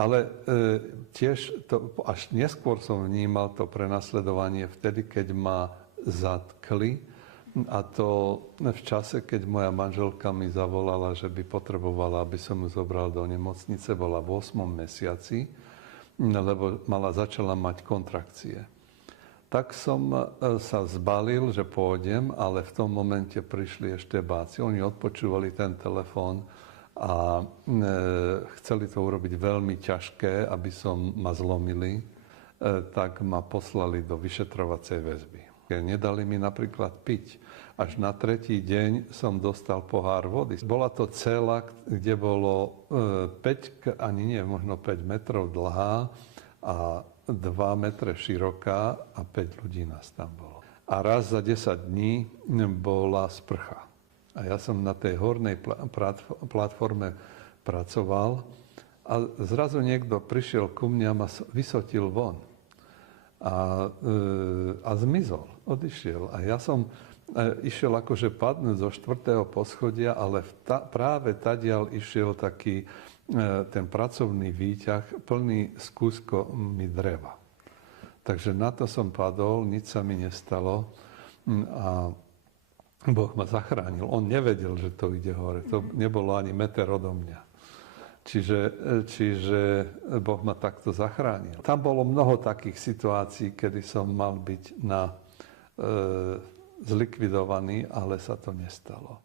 Ale tiež až neskôr som vnímal to prenasledovanie vtedy, keď ma zatkli. A to v čase, keď moja manželka mi zavolala, že by potrebovala, aby som ju zobral do nemocnice, bola v 8. mesiaci, lebo začala mať kontrakcie. Tak som sa zbalil, že pôjdem, ale v tom momente prišli eštebáci. Oni odpočúvali ten telefón a chceli to urobiť veľmi ťažké, aby ma zlomili, tak ma poslali do vyšetrovacej väzby. Nedali mi napríklad piť. Až na 3. deň som dostal pohár vody. Bola to cela, kde bolo 5, ani nie, možno 5 metrov dlhá a 2 metre široká a 5 ľudí nás tam bolo. A raz za 10 dní bola sprcha. A ja som na tej hornej platforme pracoval a zrazu niekto prišiel ku mne a ma vysotil von. A zmizol, odišiel. A ja som išiel akože padnúť zo 4. poschodia, ale práve tadiaľ išiel taký ten pracovný výťah plný s kúskami dreva. Takže na to som padol, nič sa mi nestalo a Boh ma zachránil. On nevedel, že to ide hore. To nebolo ani meter odo mňa. Čiže Boh ma takto zachránil. Tam bolo mnoho takých situácií, kedy som mal byť zlikvidovaný, ale sa to nestalo.